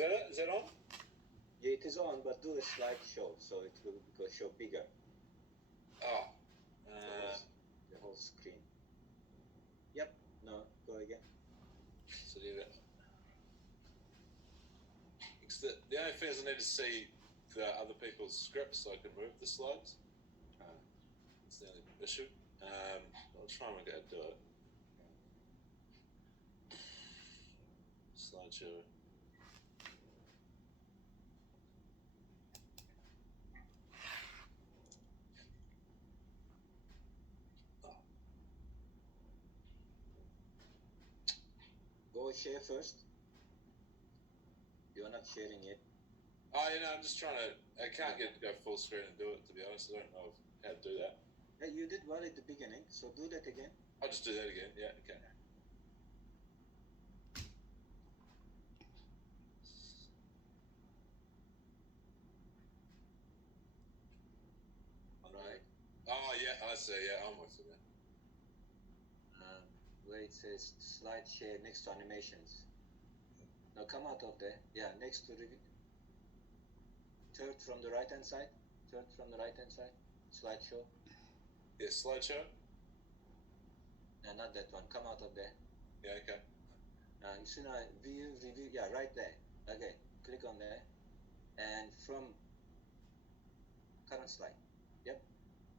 that it? Is that on? Yeah, it is on, but do a slideshow so it will show bigger. Oh. The whole screen. Yep. No, go again. So leave it. The only thing is I need to see the other people's scripts so I can move the slides. That's the only issue. I'll try and get to do it. Slideshow. Go share first. You're not sharing it. Oh, I'm just trying to. I can't get it to go full screen and do it, to be honest. I don't know how to do that. Yeah, you did well at the beginning, so do that again. I'll just do that again. Yeah, okay. Right. Oh, yeah, I see. Yeah, I'm with you. Where it says slide share next to animations. Now come out of there. Yeah, next to review. Third from the right hand side. Slideshow. Yeah, slideshow. No, not that one. Come out of there. Yeah, okay. You see now view review. Yeah, right there. Okay, click on there, and from current slide. Yep.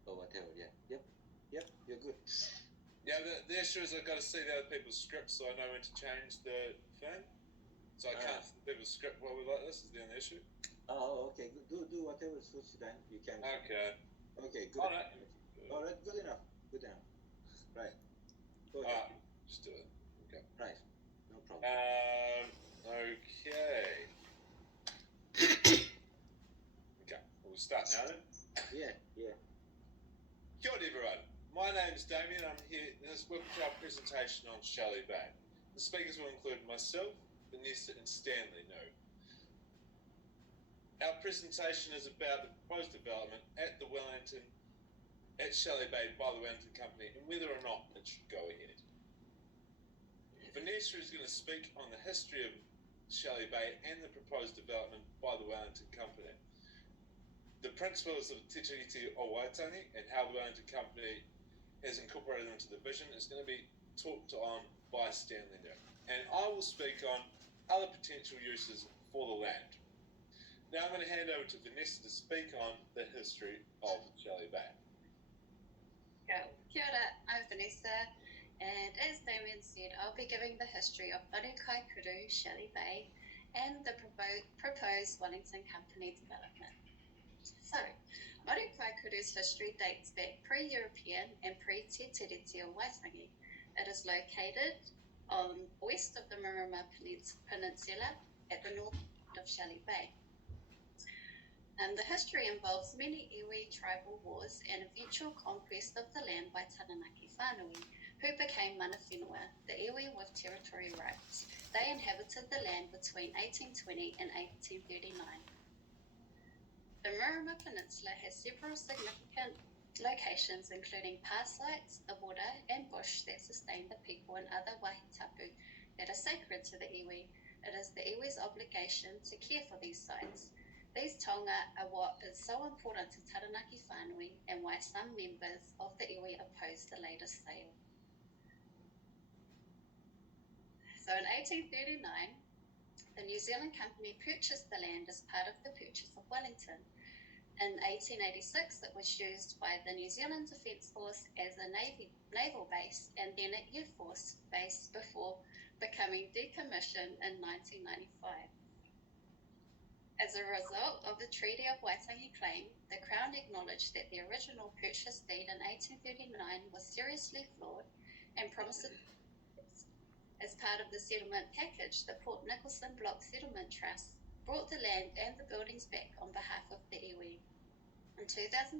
Or whatever. Yeah. Yep. You're good. Yeah, the issue is I've got to see the other people's scripts so I know when to change the thing. So I can't see people's script while we're like this. Is the only issue. Oh, okay. Do whatever suits then. You can. Okay. Okay, good. All right, good enough. Right. Go ahead. Just do it. Okay. Right. No problem. Okay. Okay. We'll start now then. Yeah. Kia ora everyone. My name's Damien. I'm here. Welcome to our presentation on Shelley Bay. The speakers will include myself, Vanessa, and Stanley. No. Our presentation is about the proposed development at Shelley Bay by the Wellington Company and whether or not it should go ahead. Vanessa is going to speak on the history of Shelley Bay and the proposed development by the Wellington Company. The principles of Te Tiriti o Waitangi and how the Wellington Company has incorporated into the vision is going to be talked on by Stanley New. And I will speak on other potential uses for the land. Now I'm going to hand over to Vanessa to speak on the history of Shelley Bay. Kia ora, I'm Vanessa, and as Damien said, I'll be giving the history of Manukai Kuru, Shelley Bay, and the proposed Wellington Company development. So, Manukai Kuru's history dates back pre-European and pre-Te Tiriti o Waitangi. It is located west of the Marama Peninsula at the north of Shelley Bay. The history involves many iwi tribal wars and eventual conquest of the land by Taranaki whānui, who became mana whenua, the iwi with territory rights. They inhabited the land between 1820 and 1839. The Marama Peninsula has several significant locations, including pā sites, a water and bush that sustain the people and other wahi tapu that are sacred to the iwi. It is the iwi's obligation to care for these sites. These taonga are what is so important to Taranaki whānui and why some members of the iwi oppose the latest sale. So in 1839, the New Zealand Company purchased the land as part of the purchase of Wellington. In 1886, it was used by the New Zealand Defence Force as a naval base and then an Air Force base before becoming decommissioned in 1995. As a result of the Treaty of Waitangi claim, the Crown acknowledged that the original purchase deed in 1839 was seriously flawed and promised as part of the settlement package, the Port Nicholson Block Settlement Trust brought the land and the buildings back on behalf of the iwi. In 2016,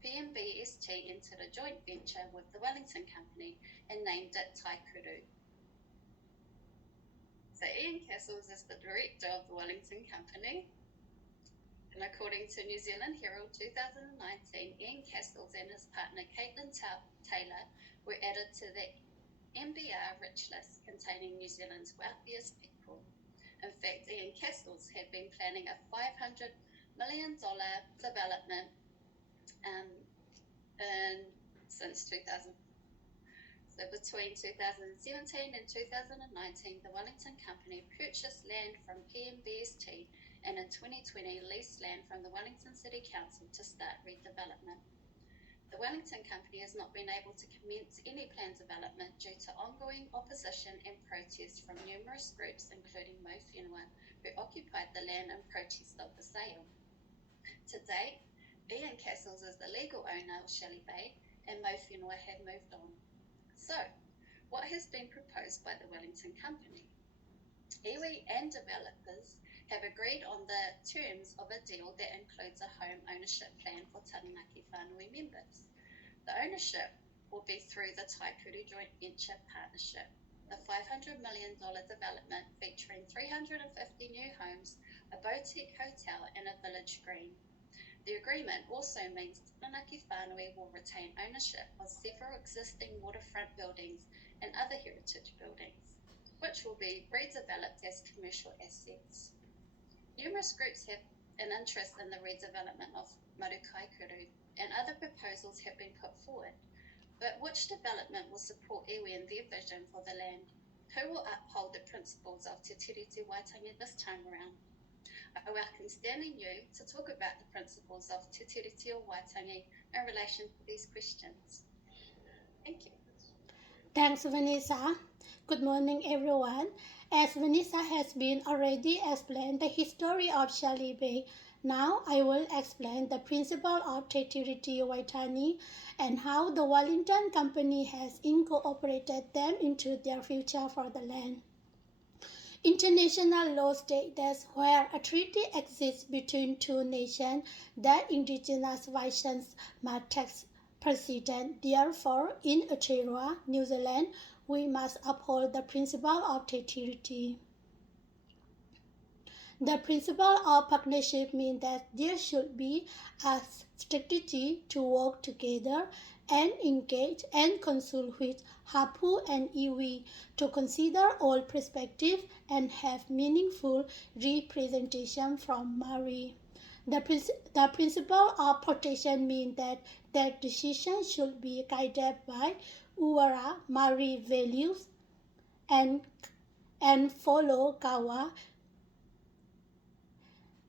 PMBST entered a joint venture with the Wellington Company and named it Taikuru. So Ian Castles is the director of the Wellington Company. And according to New Zealand Herald 2019, Ian Castles and his partner Caitlin Taylor were added to the MBR rich list containing New Zealand's wealthiest people. In fact, Ian Castles had been planning a $500 million development since 2000. So between 2017 and 2019, the Wellington Company purchased land from PMBST and in 2020 leased land from the Wellington City Council to start redevelopment. The Wellington Company has not been able to commence any planned development due to ongoing opposition and protest from numerous groups, including Mo Whenua, who occupied the land in protest of the sale. To date, Ian Castles is the legal owner of Shelley Bay, and Mo Whenua have moved on. So, what has been proposed by the Wellington Company? Iwi and developers have agreed on the terms of a deal that includes a home ownership plan for Taranaki whānui members. The ownership will be through the Taipuru Joint Venture Partnership, a $500 million development featuring 350 new homes, a boutique hotel and a village green. The agreement also means Taranaki whānui will retain ownership of several existing waterfront buildings and other heritage buildings, which will be redeveloped as commercial assets. Numerous groups have an interest in the redevelopment of Marukaikuru, and other proposals have been put forward. But which development will support iwi and their vision for the land? Who will uphold the principles of Te Tiriti Waitangi this time around? I welcome Stan and you to talk about the principles of Te Tiriti Waitangi in relation to these questions. Thank you. Thanks, Vanessa. Good morning, everyone. As Vanessa has been already explained the history of Shelley Bay, now I will explain the principle of Te Tiriti Waitangi and how the Wellington Company has incorporated them into their future for the land. International law states that where a treaty exists between two nations, that indigenous nations must take precedence. Therefore, in Aotearoa, New Zealand, we must uphold the principle of Te Tiriti. The principle of partnership means that there should be a strategy to work together and engage and consult with Hapu and Iwi to consider all perspectives and have meaningful representation from Maori. The principle of protection means that decisions should be guided by Uara Maori values and follow Kawa.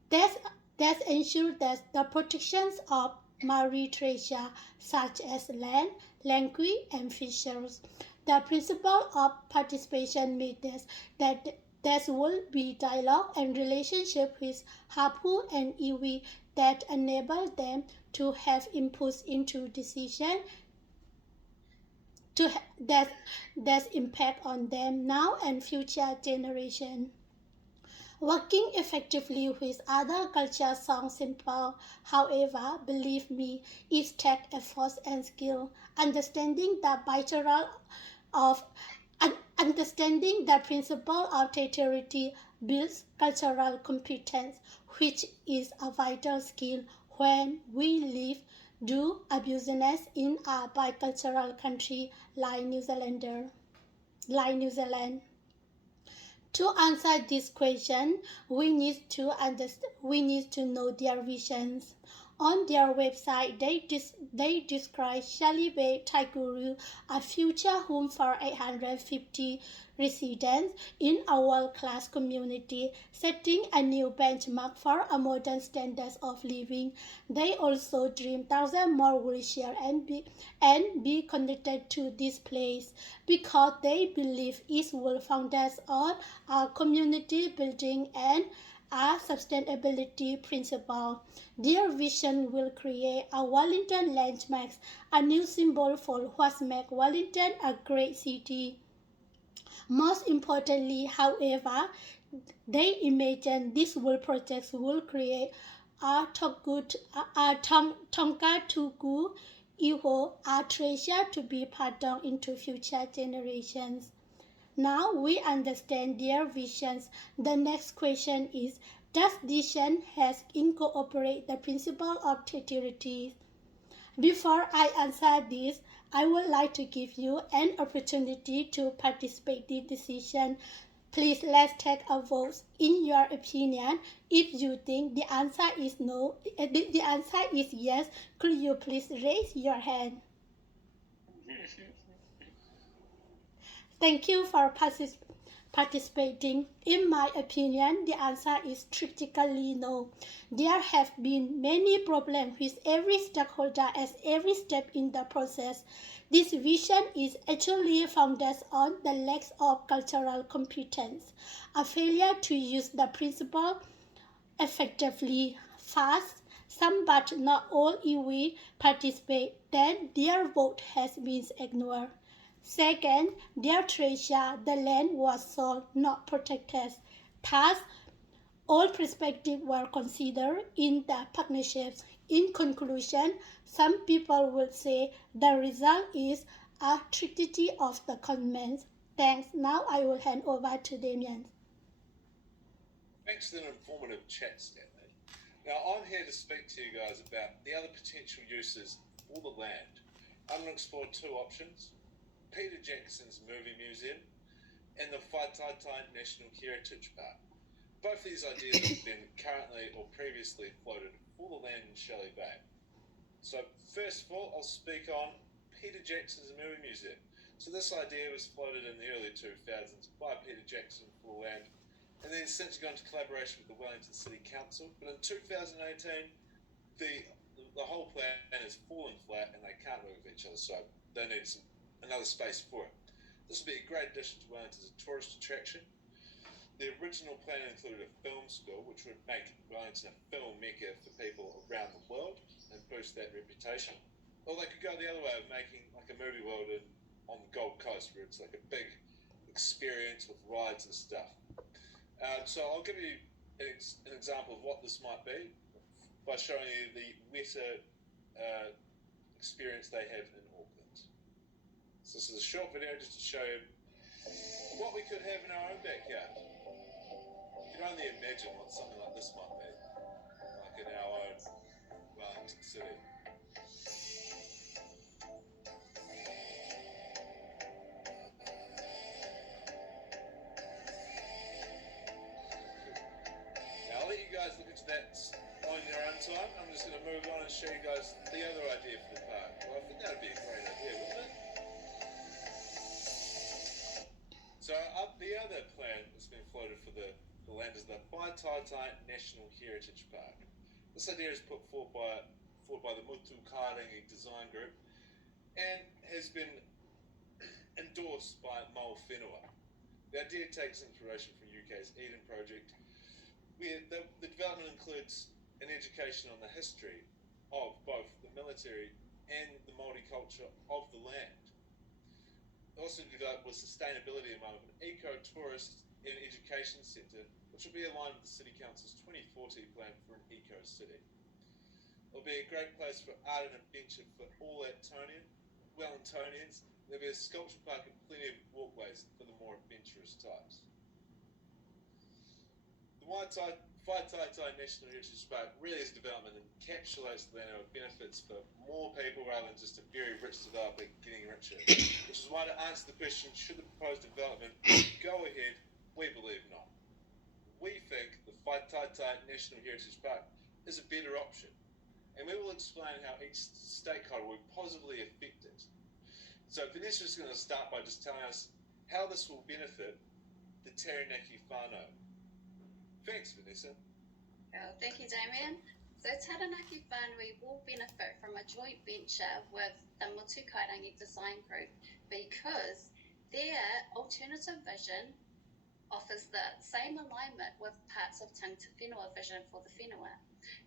That ensures that the protections of Maori treasure such as land, language, and fisheries. The principle of participation means that there will be dialogue and relationship with Hapu and Iwi that enable them to have inputs into decisions that impact on them now and future generations. Working effectively with other cultures sounds simple. However, believe me, it takes effort and skill. Understanding the principle of Te Tiriti builds cultural competence, which is a vital skill when we live, do a business in a bicultural country like New Zealand. To answer this question, we need to know their visions. On their website, they describe Shelley Bay Taikuru, a future home for 850 residents in a world-class community, setting a new benchmark for a modern standards of living. They also dream thousands more will share and be connected to this place because they believe it will founders on a community building and a sustainability principle. Their vision will create a Wellington landmark, a new symbol for what makes Wellington a great city. Most importantly, however, they imagine this project will create a Tongatuku Iho, a treasure to be passed on into future generations. Now we understand their visions. The next question is, does this vision has incorporate the principle of Te Tiriti? Before I answer this, I would like to give you an opportunity to participate in the decision. Please let's take a vote. In your opinion, if you think the answer is no, the answer is yes, could you please raise your hand? Thank you for participating. In my opinion, the answer is strictly no. There have been many problems with every stakeholder at every step in the process. This vision is actually founded on the lack of cultural competence, a failure to use the principle effectively. Fast, some but not all EV participate, then their vote has been ignored. Second, their treasure, the land was sold, not protected. Thus, all perspectives were considered in the partnerships. In conclusion, some people would say the result is a tragedy of the comments. Thanks. Now I will hand over to Damien. Thanks for the informative chat, Stanley. Now, I'm here to speak to you guys about the other potential uses for the land. I'm going to explore two options: Peter Jackson's Movie Museum and the Taitai National Heritage Park. Both of these ideas have been currently or previously floated for the land in Shelley Bay. So first of all, I'll speak on Peter Jackson's Movie Museum. So this idea was floated in the early 2000s by Peter Jackson for the land, and then since gone into collaboration with the Wellington City Council. But in 2018, the whole plan has fallen flat and they can't move with each other, so they need another space for it. This would be a great addition to Wellington as a tourist attraction. The original plan included a film school, which would make Wellington a film mecca for people around the world and boost that reputation. Or they could go the other way of making like a movie world on the Gold Coast, where it's like a big experience with rides and stuff. So I'll give you an example of what this might be by showing you the wetter experience they have in Auckland. So this is a short video just to show you what we could have in our own backyard. You can only imagine what something like this might be, like in our own Wellington City. Now I'll let you guys look into that on your own time. I'm just going to move on and show you guys the other idea for the park. Well, I think that would be a great idea, wouldn't it? So the other plan that's been floated for the land is the Taitai National Heritage Park. This idea is put forward by the Mutu Kārangi Design Group and has been endorsed by Mau Whenua. The idea takes inspiration from UK's Eden project, where the development includes an education on the history of both the military and the Māori culture of the land. Also developed with sustainability among an eco-tourist and education centre, which will be aligned with the City Council's 2040 plan for an eco-city. It'll be a great place for art and adventure for all Wellingtonians. There'll be a sculpture park and plenty of walkways for the more adventurous types. The Taitai National Heritage Park really is development and encapsulates the land of benefits for more people rather than just a very rich developer getting richer. Which is why, to answer the question, should the proposed development go ahead, we believe not. We think the Taitai National Heritage Park is a better option, and we will explain how each stakeholder will positively affect it. So Vanessa's going to start by just telling us how this will benefit the Taranaki whānau. Thanks, Vanessa. Well, thank you, Damien. So Taranaki whānau will benefit from a joint venture with the Mutu Kārangi Design Group because their alternative vision offers the same alignment with parts of Tangata Whenua vision for the whenua.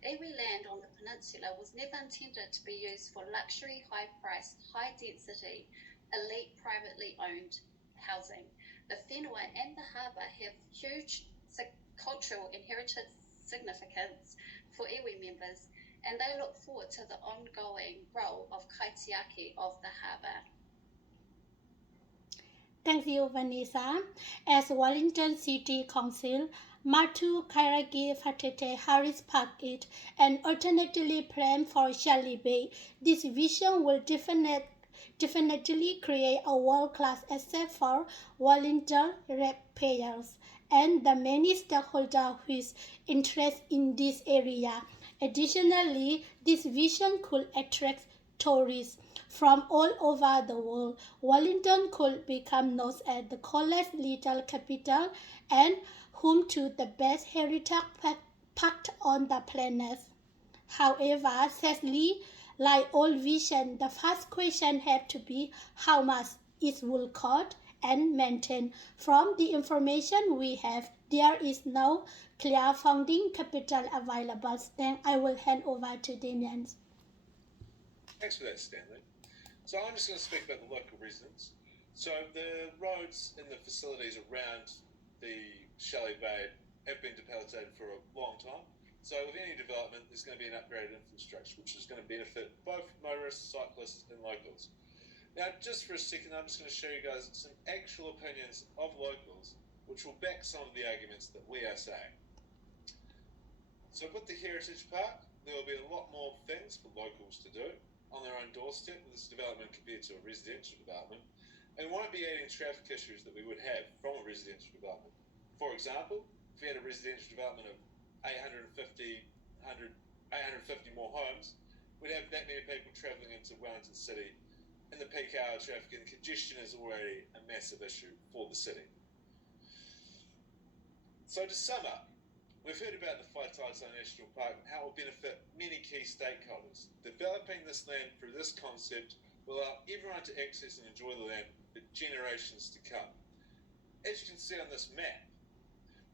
Iwi land on the peninsula was never intended to be used for luxury, high-priced, high-density, elite privately owned housing. The whenua and the harbour have huge cultural and heritage significance for iwi members, and they look forward to the ongoing role of kaitiaki of the harbour. Thank you, Vanessa. As Wellington City Council, Matu Kairagi Fatete Harris Park it and alternatively plan for Shelley Bay. This vision will definitely create a world-class asset for volunteer ratepayers and the many stakeholders whose interest in this area. Additionally, this vision could attract tourists from all over the world. Wellington could become known as the coolest little capital and home to the best heritage packed on the planet. However, sadly, like all vision, the first question had to be how much it will cost and maintain. From the information we have, there is no clear funding capital available. Then I will hand over to Damien. Thanks for that, Stanley. So I'm just going to speak about the local residents. So the roads and the facilities around the Shelley Bay have been dilapidated for a long time. So with any development, there's going to be an upgraded infrastructure, which is going to benefit both motorists, cyclists, and locals. Now, just for a second, I'm just going to show you guys some actual opinions of locals, which will back some of the arguments that we are saying. So with the Heritage Park, there will be a lot more things for locals to do on their own doorstep with this development compared to a residential development, and won't be adding traffic issues that we would have from a residential development. For example, if we had a residential development of 850 more homes, we'd have that many people travelling into Wellington City in the peak hour traffic, and congestion is already a massive issue for the city. So to sum up, we've heard about the Taitai National Park and how it will benefit many key stakeholders. Developing this land through this concept will allow everyone to access and enjoy the land for generations to come. As you can see on this map,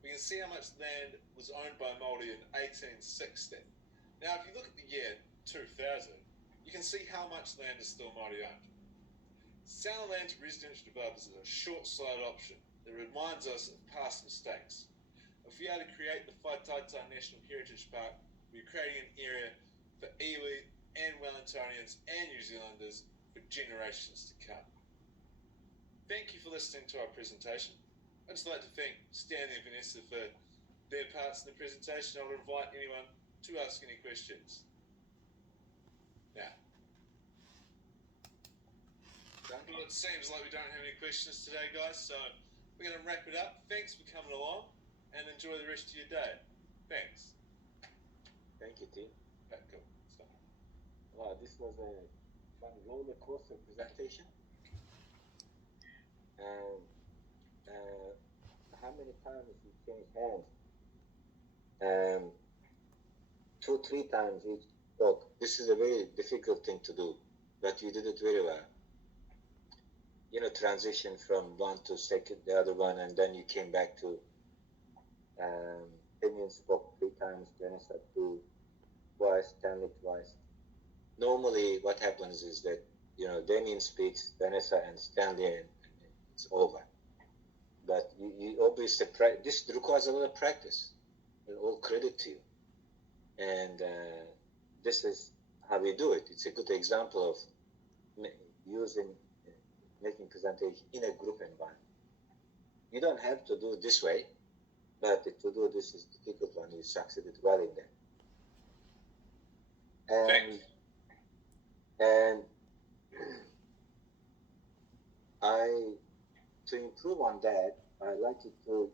we can see how much land was owned by Māori in 1860. Now, if you look at the year 2000, you can see how much land is still Māori owned. Selling land to residential developers is a short-sighted option that reminds us of past mistakes. If we are to create the Taitai National Heritage Park, we're creating an area for iwi and Wellingtonians and New Zealanders for generations to come. Thank you for listening to our presentation. I'd just like to thank Stanley and Vanessa for their parts in the presentation. I would invite anyone to ask any questions. Now, well, it seems like we don't have any questions today, guys, so we're going to wrap it up. Thanks for coming along, and enjoy the rest of your day. Thanks. Thank you, Tim. Okay, cool. So, Wow, this was a fun roller coaster presentation. And how many times you changed hands? 2-3 times each talk. This is a very difficult thing to do, but you did it very well. You know, transition from one to second, the other one, and then you came back to Damien spoke 3 times, Vanessa twice, Stanley twice. Normally, what happens is that, you know, Damien speaks, Vanessa and Stanley, and it's over. But you obviously, this requires a lot of practice, and all credit to you. And this is how we do it. It's a good example of making presentation in a group environment. You don't have to do it this way, but to do this is difficult one. You succeeded well in that. And to improve on that, I like it to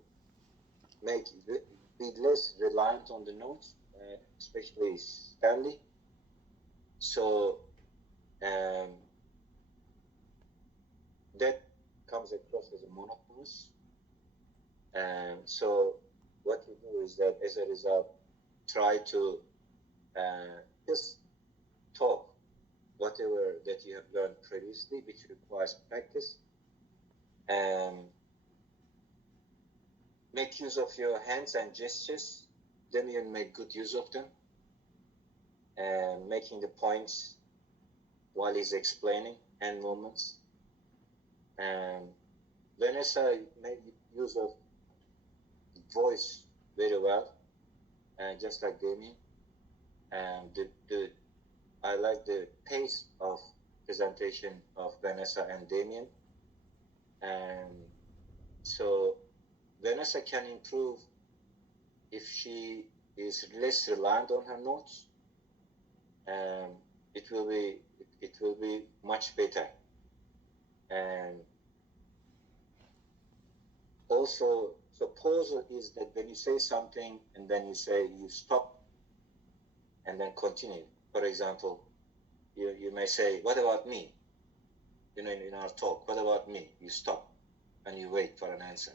be less reliant on the notes, especially Stanley. So that comes across as a monotonous. So what you do is that, as a result, try to just talk whatever that you have learned previously, which requires practice, and make use of your hands and gestures. Then you make good use of them, and making the points while he's explaining, hand movements. And Vanessa made use of voice very well, and just like Damien. And I like the pace of presentation of Vanessa and Damien. And so Vanessa can improve if she is less reliant on her notes. It will be much better And also, so pause is that when you say something and then you stop and then continue. For example, you may say, what about me? In our talk, what about me? You stop and you wait for an answer.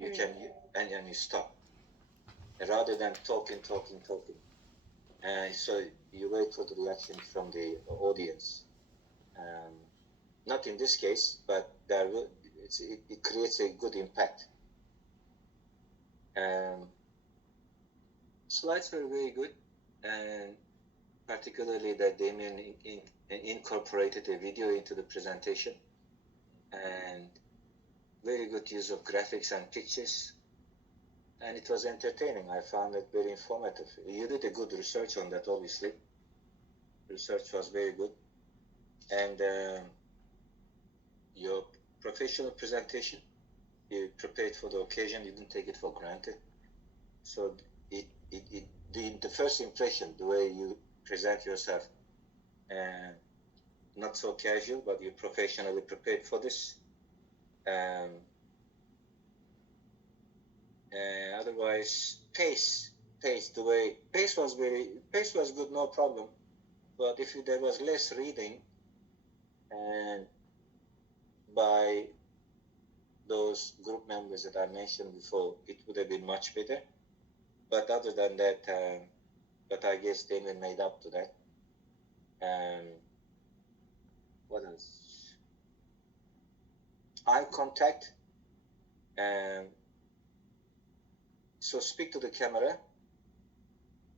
And you stop. Rather than talking. So you wait for the reaction from the audience. Not in this case, but it creates a good impact. Slides were very good, and particularly that Damien incorporated a video into the presentation, and very good use of graphics and pictures, and it was entertaining. I found it very informative. You did a good research on that, obviously. Research was very good, and your professional presentation, you prepared for the occasion, you didn't take it for granted. So the first impression, the way you present yourself, not so casual, but you're professionally prepared for this. Otherwise, pace was good, no problem. But if there was less reading, and by those group members that I mentioned before, it would have been much better. But other than that, but I guess Damien made up to that. What else? Eye contact. So speak to the camera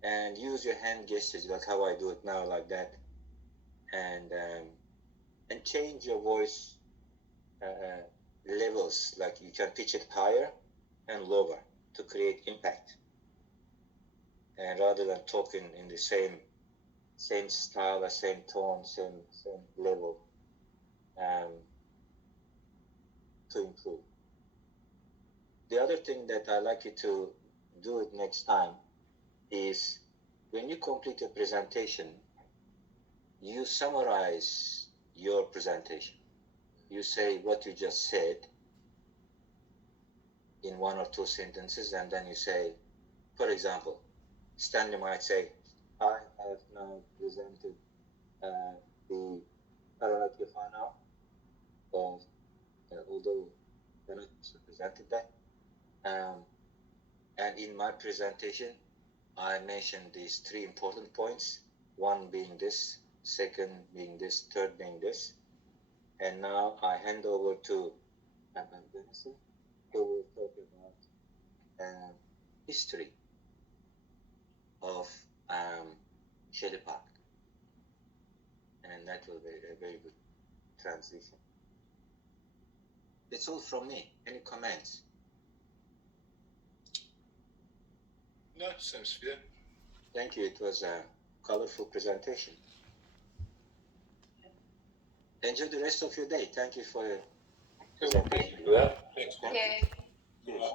and use your hand gestures, like how I do it now, like that, and change your voice levels, like you can pitch it higher and lower to create impact, and rather than talking in the same style, the same tone, same level, to improve. The other thing that I like you to do it next time is when you complete a presentation, you summarize your presentation. You say what you just said in 1 or 2 sentences, and then you say, for example, Stanley might say, I have now presented the, I don't know if you find out, although I not presented that. And in my presentation, I mentioned these 3 important points, 1 being this, 2nd being this, 3rd being this. And now I hand over to Denison, who will talk about history of Shelley Park. And that will be a very good transition. That's all from me. Any comments? No, seems fair. Thank you. It was a colorful presentation. Enjoy the rest of your day. Thank you for your presentation. Thank you for that. Thanks, Thank you. Yes.